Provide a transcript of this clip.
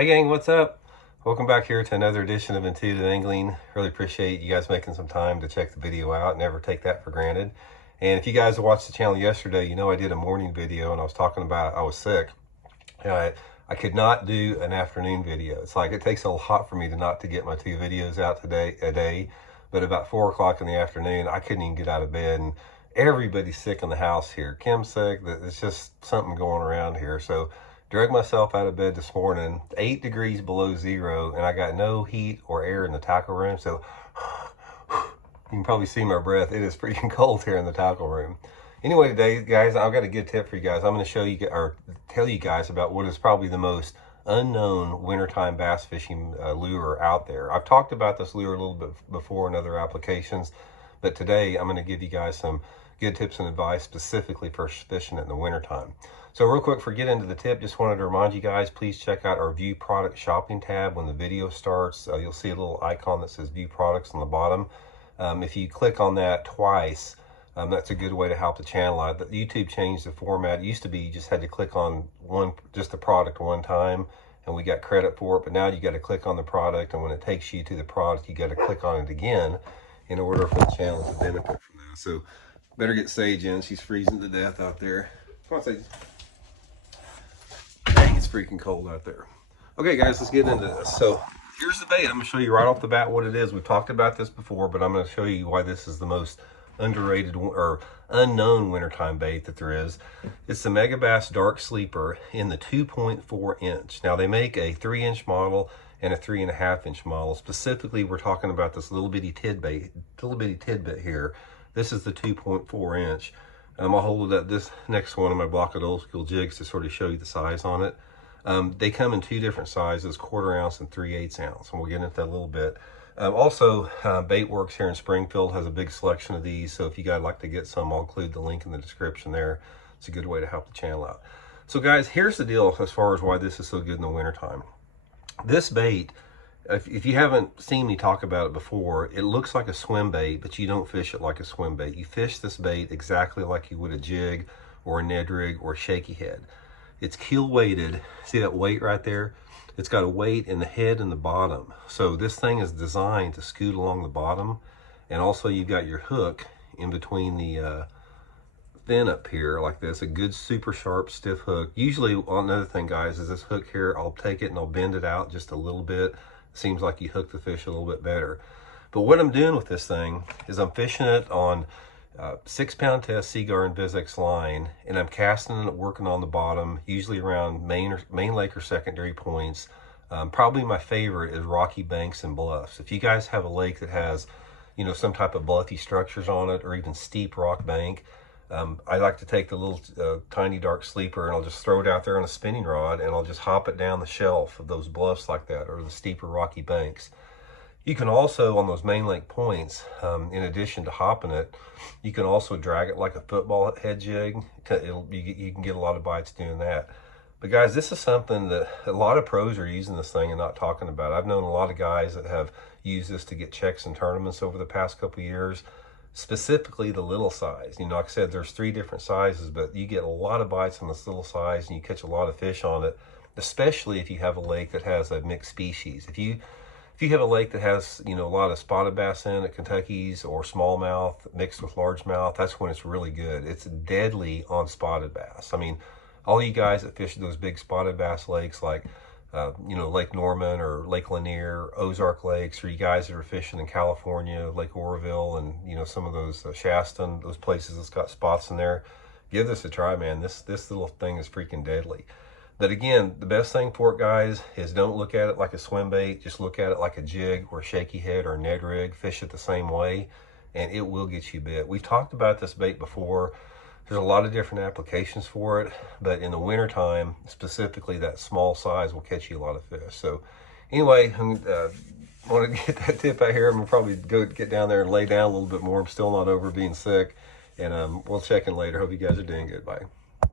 Hey gang, what's up? Welcome back here to another edition of Intuitive Angling. Really appreciate you guys making some time to check the video out. Never take that for granted. And if you guys watched the channel yesterday, you know I did a morning video and I was talking about I was sick. And I could not do an afternoon video. It's like it takes a lot for me to not to get my 2 videos out a day. But about 4 o'clock in the afternoon, I couldn't even get out of bed. And everybody's sick in the house here. Kim's sick. It's just something going around here. So dragged myself out of bed this morning, 8 degrees below zero, and I got no heat or air in the tackle room. So you can probably see my breath. It is freaking cold here in the tackle room. Anyway, today, guys, I've got a good tip for you guys. I'm going to show you or tell you guys about what is probably the most unknown wintertime bass fishing lure out there. I've talked about this lure a little bit before in other applications, but today I'm going to give you guys some good tips and advice specifically for fishing it in the wintertime. So real quick, before we get into the tip, just wanted to remind you guys, please check out our View Product Shopping tab. When the video starts, you'll see a little icon that says View Products on the bottom. If you click on that twice, that's a good way to help the channel out. But YouTube changed the format. It used to be you just had to click on just the product one time, and we got credit for it. But now you got to click on the product, and when it takes you to the product, you got to click on it again in order for the channel to benefit from that. So better get Sage in. She's freezing to death out there. Come on, Sage. Dang, it's freaking cold out there. Okay, guys, let's get into this. So here's the bait. I'm going to show you right off the bat what it is. We've talked about this before, but I'm going to show you why this is the most underrated or unknown wintertime bait that there is. It's the Megabass Dark Sleeper in the 2.4 inch. Now, they make a 3-inch model and a 3.5-inch model. Specifically, we're talking about this little bitty tidbit here. This is the 2.4 inch. I'll hold it up this next one of my block of old school jigs to sort of show you the size on it. They come in 2 different sizes, 1/4 ounce and 3/8 ounce, and we'll get into that a little bit. Also, Baitworks here in Springfield has a big selection of these, so if you guys like to get some, I'll include the link in the description there. It's a good way to help the channel out. So guys, here's the deal as far as why this is so good in the wintertime. This bait, if you haven't seen me talk about it before, it looks like a swim bait, but you don't fish it like a swim bait. You fish this bait exactly like you would a jig or a Ned rig or a shaky head. It's keel weighted. See that weight right there? It's got a weight in the head and the bottom. So this thing is designed to scoot along the bottom. And also you've got your hook in between the fin up here like this, a good super sharp stiff hook. Usually, another thing guys, is this hook here, I'll take it and I'll bend it out just a little bit. Seems like you hook the fish a little bit better. But what I'm doing with this thing is I'm fishing it on 6-pound test Seaguar and Vizex line, and I'm casting it, working on the bottom, usually around main lake or secondary points. Probably my favorite is rocky banks and bluffs. If you guys have a lake that has, you know, some type of bluffy structures on it or even steep rock bank, I like to take the little tiny dark sleeper and I'll just throw it out there on a spinning rod and I'll just hop it down the shelf of those bluffs like that or the steeper rocky banks. You can also, on those main lake points, in addition to hopping it, you can also drag it like a football head jig. You can get a lot of bites doing that. But guys, this is something that a lot of pros are using this thing and not talking about. I've known a lot of guys that have used this to get checks in tournaments over the past couple of years. Specifically the little size. You know, like I said, there's 3 different sizes, but you get a lot of bites on this little size and you catch a lot of fish on it, especially if you have a lake that has a mixed species. If you have a lake that has, you know, a lot of spotted bass in it, Kentuckies or smallmouth mixed with largemouth, that's when it's really good. It's deadly on spotted bass. I mean, all you guys that fish those big spotted bass lakes like you know, Lake Norman or Lake Lanier, Ozark Lakes, or you guys that are fishing in California, Lake Oroville, and you know, some of those Shaston, those places that's got spots in there, give this a try, man. This little thing is freaking deadly. But again, the best thing for it, guys, is don't look at it like a swim bait. Just look at it like a jig or a shaky head or a Ned rig. Fish it the same way, and it will get you bit. We've talked about this bait before. There's a lot of different applications for it, but in the wintertime, specifically that small size will catch you a lot of fish. So anyway, I want to get that tip out here. I'm going to probably go get down there and lay down a little bit more. I'm still not over being sick, and we'll check in later. Hope you guys are doing good. Bye.